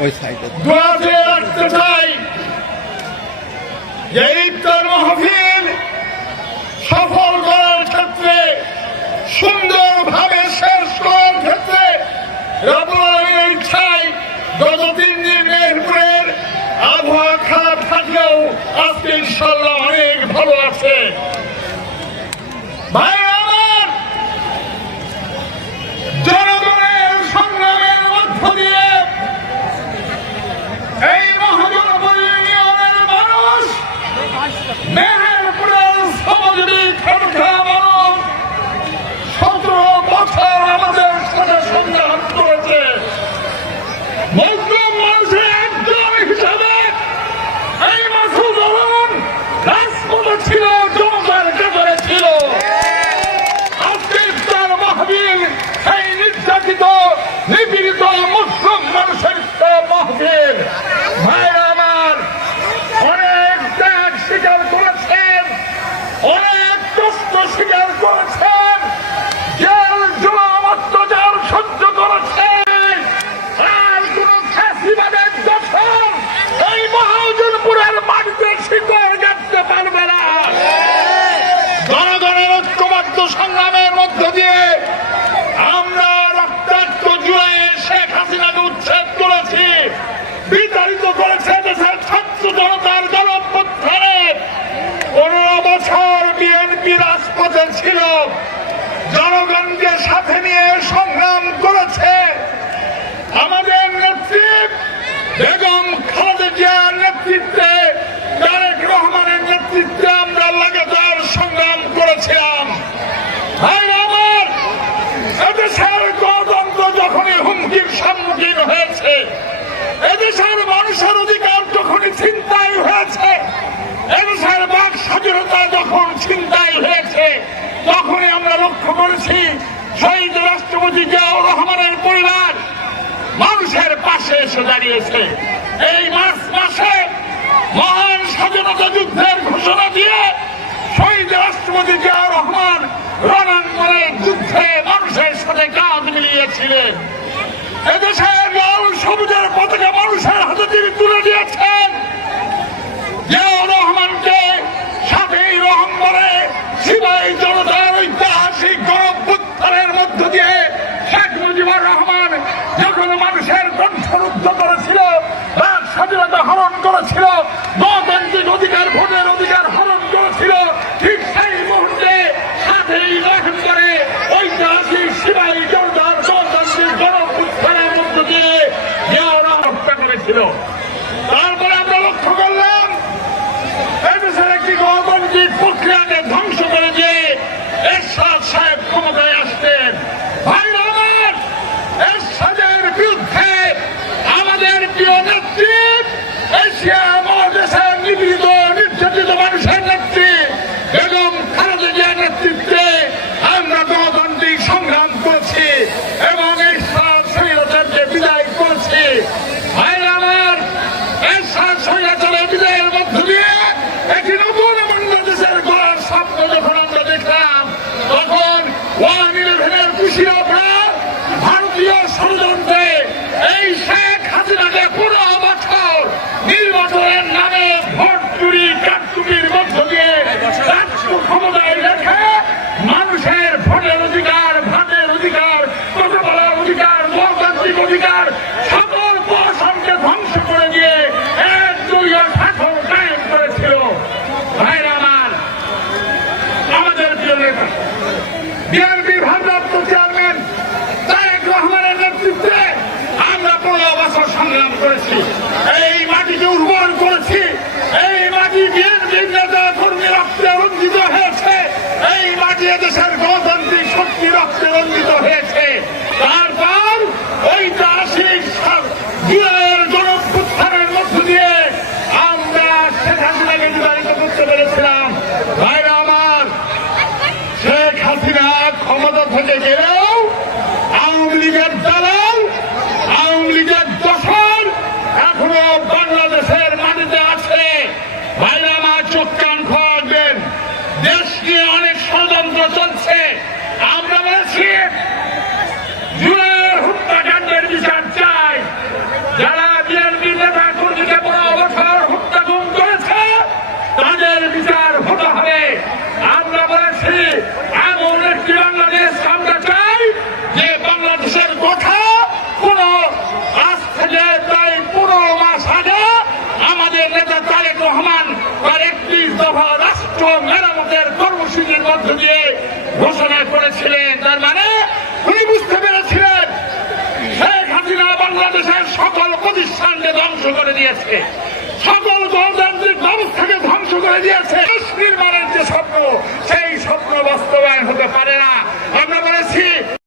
দোয়াতে রাখতে চাই যে ইফতার মাহফিল সফল করার ক্ষেত্রে, সুন্দরভাবে শেষ করার ক্ষেত্রে রব্বুল আলামিনের ইচ্ছায় গত 3 দিন মেহেরপুরের আবহাওয়া খারাপ থাকলেও আজকে ইনশাআল্লাহ অনেক ভালো আছে। ভাইরা আমার, জনগণের সংগ্রামের মধ্য দিয়ে এই মহাজনপদ ইউনিয়নের মানুষ, মেহেরপুরের শ্রমজীবী খেটে মানুষ 17 বছর আমাদের সাথে সংগ্রাম করেছে। মজলুম মানুষের একজন হিসাবে এই মাসুদ রহমান রাজপথে ছিল, জনতার কাতারে ছিল। আজকে ইফতার মাহফিল এই নির্যাতিত নিপীড়িত মুসলিম মানুষের মাহফিল। ভাইরা আমার, অনেক ত্যাগ স্বীকার করেছেন, অনেক কষ্ট স্বীকার করেছেন, জেল জুলুম অত্যাচার সহ্য করেছেন। আর কোন ফ্যাসিবাদের দোষর এই মহাজনপুরের মাটিতে শিকড় গাঁথতে পারবে না। জনগণের ঐক্যবদ্ধ সংগ্রামের মধ্য দিয়ে আমরা রক্তাক্ত জুড়ে শেখ হাসিনাকে উচ্ছেদ করেছি, বিতাড়িত করেছে দেশের ছাত্র জনতার গণঅভ্যুত্থানে। 15 বছর বিএনপি রাজপথে ছিল, জনগণকে সাথে নিয়ে সংগ্রাম করেছে। আমাদের নেত্রী বেগম খালেদা জিয়ার নেতৃত্বে, তারেক রহমানের নেতৃত্বে আমরা লাগাতার সংগ্রাম করেছিলাম। ভাইরা আমার, এদেশের গণতন্ত্র যখনই হুমকির সম্মুখীন হয়েছে, এদেশের মানুষের অধিকার যখনই ছিনতাই হয়েছে, এদেশের বাক স্বাধীনতা যখন ছিনতাই হয়েছে, তখনই আমরা লক্ষ্য করেছি শহীদ রাষ্ট্রপতি জিয়াউর রহমানের পরিবার মানুষের পাশে এসে দাঁড়িয়েছে। এই মার্চ মাসে মহান স্বাধীনতা যুদ্ধের ঘোষণা দিয়ে শহীদ রাষ্ট্রপতি জিয়াউর রহমান রণাঙ্গনের যুদ্ধে মানুষের সাথে কাঁধ মিলিয়েছিলেন। এদেশের লাল সবুজের পতাকা মানুষের হাতে তিনি তুলে দিয়েছেন। জিয়াউর রহমানকে সাথেই রহম করে সিপাহী জনতার ঐতিহাসিক গণঅভ্যুত্থানের মধ্য দিয়ে শেখ মুজিবুর রহমান যখন মানুষের কণ্ঠরুদ্ধ করেছিল, তার স্বাধীনতা হরণ করেছিল, গণতান্ত্রিক অধিকার, ভোটের অধিকার হরণ করেছিল, ঠিক সেই মুহূর্তে সাথেই রহম করে ঐতিহাসিক সিপাহী জনতার গণতান্ত্রিক গণঅভ্যুত্থানের মধ্য দিয়ে জিয়াউর রহমান হত্যা করেছিল। তারপরে আমরা লক্ষ্য করলাম এদেশের একটি গণতান্ত্রিক প্রক্রিয়াকে ধ্বংস করে দিয়ে এরশাদ সাহেব ক্ষমতায় আসতেন। ভাইরা আমার, এরশাদের বিরুদ্ধে আমাদের প্রিয় নেত্রী, এশিয়া মহাদেশের নিপীড়িত নির্যাতিত মানুষের নেত্রী বেগম খালেদা জিয়ার নেতৃত্বে আমরা গণতান্ত্রিক সংগ্রাম করেছি এবং এরশাদ স্বৈরাচারকে বিদায় করেছি। ভাইরা আমার, এরশাদ স্বৈরাচারের বিদায়ের মধ্য দিয়ে একটি নতুন বাংলাদেশের গড়ার স্বপ্ন যখন আমরা দেখলাম, তখন 1/11 কুশীলভরা ভারতীয় ষড়যন্ত্রে এই শেখ হাসিনাকে 15 বছর নির্বাচনের নামে ভোট চুরি কারচুপির মধ্য দিয়ে রাষ্ট্র ক্ষমতায় রেখে মানুষের ভোটের অধিকার, ভাতের অধিকার, কথা বলার অধিকার, গণতান্ত্রিক অধিকার সকল প্রশাসনকে ধ্বংস করে দিয়ে একদলীয় শাসন কায়েম করেছিল। ভাইরা আমার, আমাদের প্রিয় নেতা বিএনপির ভারপ্রাপ্ত চেয়ারম্যান তারেক রহমানের নেতৃত্বে আমরা 15 বছর সংগ্রাম করেছি, এই মাটিকে উর্বর করেছি, এই মাটি বিএনপির নেতা কর্মী রক্তে রঞ্জিত হয়েছে, এই মাটি এদেশের গণতান্ত্রিক শক্তি রক্তে রঞ্জিত হয়েছে। তারপর ঐতিহাসিক জুলাইয়ের গণঅভ্যুত্থানের মধ্য দিয়ে আমরা শেখ হাসিনাকে বিতাড়িত করতে পেরেছিলাম। ভাইরা আমার, শেখ হাসিনা ক্ষমতা থেকে গেলেও আওয়ামী লীগের দালাল, আওয়ামী লীগের দোসর এখনো বাংলাদেশের মাটিতে আছে। ভাইরা আমার, চোখ কান খোলা রাখবেন, দেশ নিয়ে অনেক ষড়যন্ত্র চলছে। আমরা বলছি জুলাইয়ের হত্যাকাণ্ডের বিচার চাই, যারা আমরা বলেছি এমন একটি বাংলাদেশ আমরা চাই যে বাংলাদেশের কথা কোন আজ থেকে প্রায় 15 মাস আগে আমাদের নেতা তারেক রহমান তার 31 দফা রাষ্ট্র মেরামতের কর্মসূচির মধ্য দিয়ে ঘোষণা করেছিলেন। তার মানে উনি বুঝতে পেরেছিলেন শেখ হাসিনা বাংলাদেশের সকল প্রতিষ্ঠানকে ধ্বংস করে দিয়েছে, সকল গণতান্ত্রিক ব্যবস্থাকে ধ্বংস করে দিয়েছে। নির্মাণের যে স্বপ্ন সেই স্বপ্ন বাস্তবায়ন হতে পারে না। আমরা বলেছি